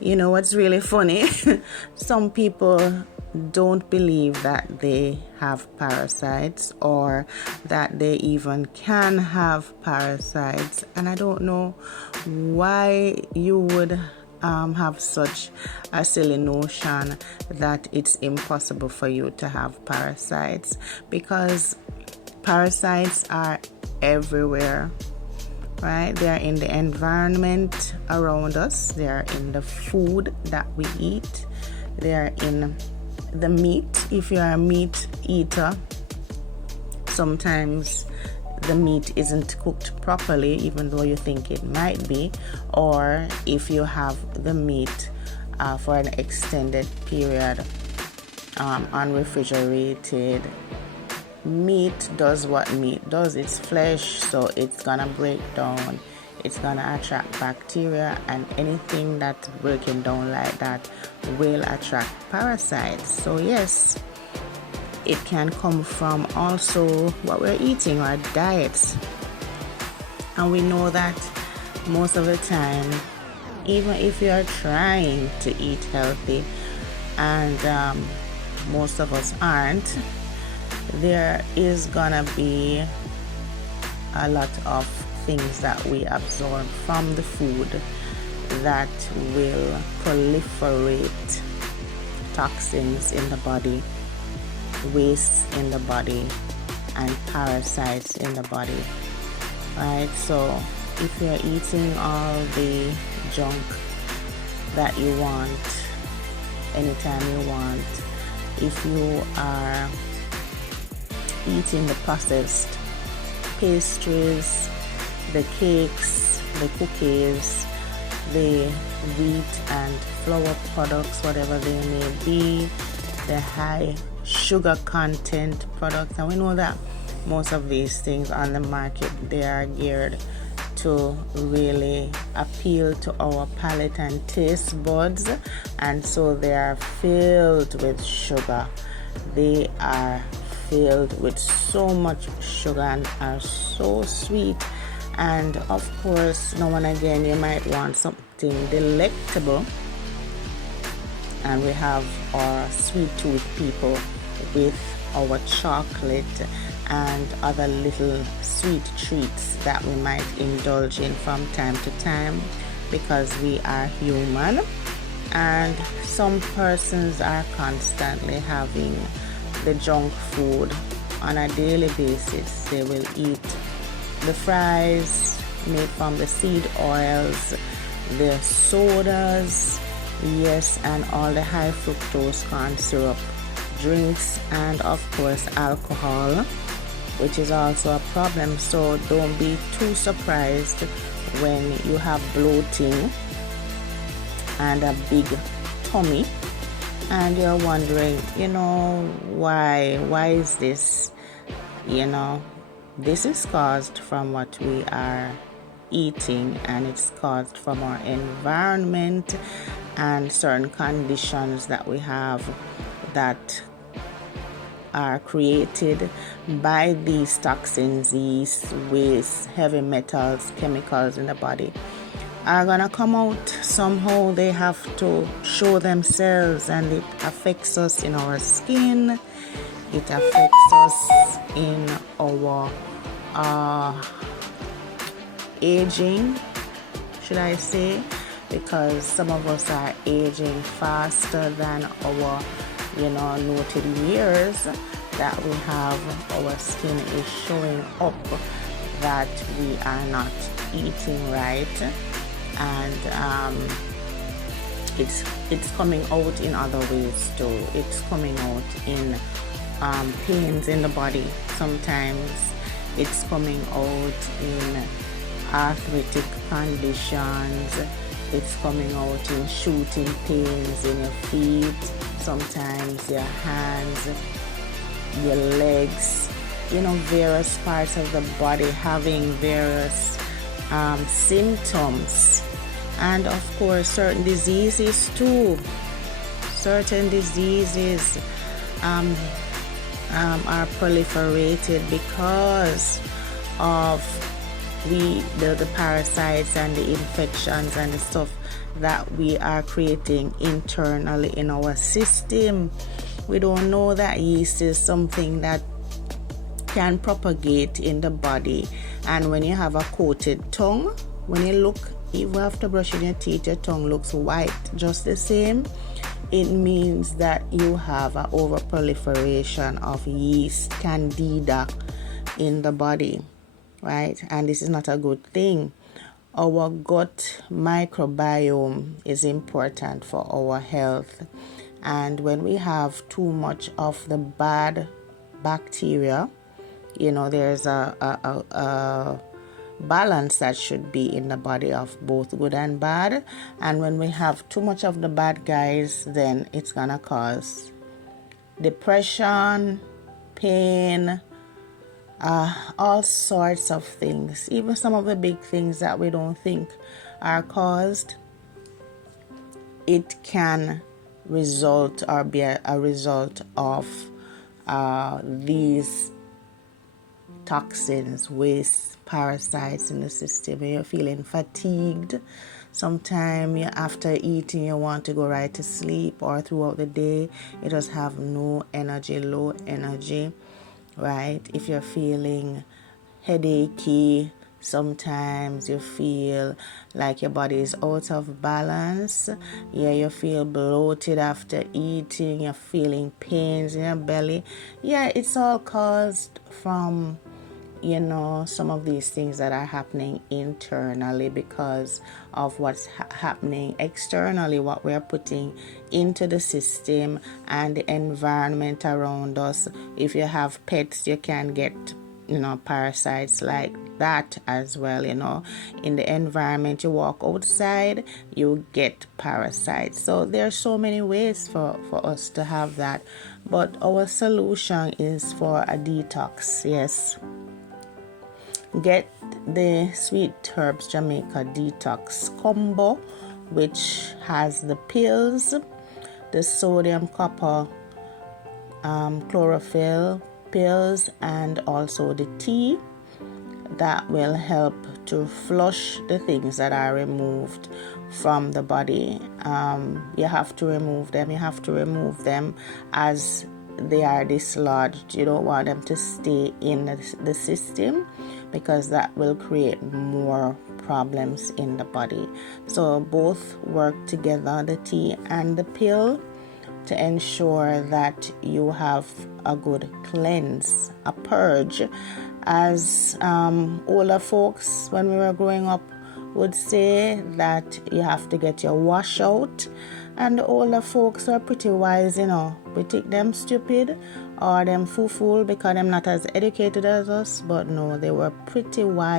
You know what's really funny? Some people don't believe that they have parasites or that they even can have parasites, and I don't know why you would have such a silly notion that it's impossible for you to have parasites, because parasites are everywhere, right? They are in the environment around us, they are in the food that we eat, they are in the meat. If you are a meat eater, sometimes the meat isn't cooked properly, even though you think it might be. Or if you have the meat for an extended period unrefrigerated, meat does what meat does. It's flesh, so it's gonna break down, it's gonna attract bacteria, and anything that's breaking down like that will attract parasites. So yes, it can come from also what we're eating, our diets. And we know that most of the time, even if you are trying to eat healthy, and most of us aren't, there is gonna be a lot of things that we absorb from the food that will proliferate toxins in the body, wastes in the body, and parasites in the body, right? So if you're eating all the junk that you want anytime you want, if you are eating the processed pastries, the cakes, the cookies, the wheat and flour products, whatever they may be, the high sugar content products, and we know that most of these things on the market, they are geared to really appeal to our palate and taste buds, and so they are filled with sugar. They are filled with so much sugar and are so sweet. And of course, now and again you might want something delectable, and we have our sweet tooth people with our chocolate and other little sweet treats that we might indulge in from time to time, because we are human. And some persons are constantly having the junk food on a daily basis. They will eat the fries made from the seed oils, the sodas, yes, and all the high fructose corn syrup drinks, and of course alcohol, which is also a problem. So don't be too surprised when you have bloating and a big tummy, and you're wondering, why is this? This is caused from what we are eating, and it's caused from our environment and certain conditions that we have that are created by these toxins, these waste, heavy metals, chemicals in the body are gonna come out somehow. They have to show themselves, and it affects us in our skin, it affects us in our aging, should I say, because some of us are aging faster than our noted years that we have. Our skin is showing up that we are not eating right, and it's coming out in other ways too. It's coming out in pains in the body. Sometimes it's coming out in arthritic conditions. It's coming out in shooting pains in your feet, sometimes your hands, your legs, various parts of the body having various symptoms. And of course, certain diseases too. Certain diseases are proliferated because of the parasites and the infections and the stuff that we are creating internally in our system. We don't know that yeast is something that can propagate in the body. And when you have a coated tongue, when you look, even after brushing your teeth, your tongue looks white just the same, it means that you have an overproliferation of yeast, candida in the body, right? And this is not a good thing. Our gut microbiome is important for our health. And when we have too much of the bad bacteria, there's a balance that should be in the body of both good and bad. And when we have too much of the bad guys, then it's gonna cause depression, pain, all sorts of things. Even some of the big things that we don't think are caused, it can result or be a result of these toxins, waste, parasites in the system. When you're feeling fatigued, sometimes after eating you want to go right to sleep, or throughout the day you just have no energy, low energy, right? If you're feeling headachy, sometimes you feel like your body is out of balance. You feel bloated after eating. You're feeling pains in your belly. It's all caused from some of these things that are happening internally because of what's happening externally, what we're putting into the system and the environment around us. If you have pets, you can get parasites like that as well. In the environment, you walk outside, you get parasites. So there are so many ways for us to have that, but our solution is for a detox. Yes, get the Sweet Herbs Jamaica Detox Combo, which has the pills, the sodium copper chlorophyll pills, and also the tea that will help to flush the things that are removed from the body. You have to remove them as they are dislodged. You don't want them to stay in the system, because that will create more problems in the body. So both work together, the tea and the pill, to ensure that you have a good cleanse, a purge. As older folks, when we were growing up, would say that you have to get your wash out. And the older folks are pretty wise, We think them stupid or them fool because them not as educated as us, but no, they were pretty wise.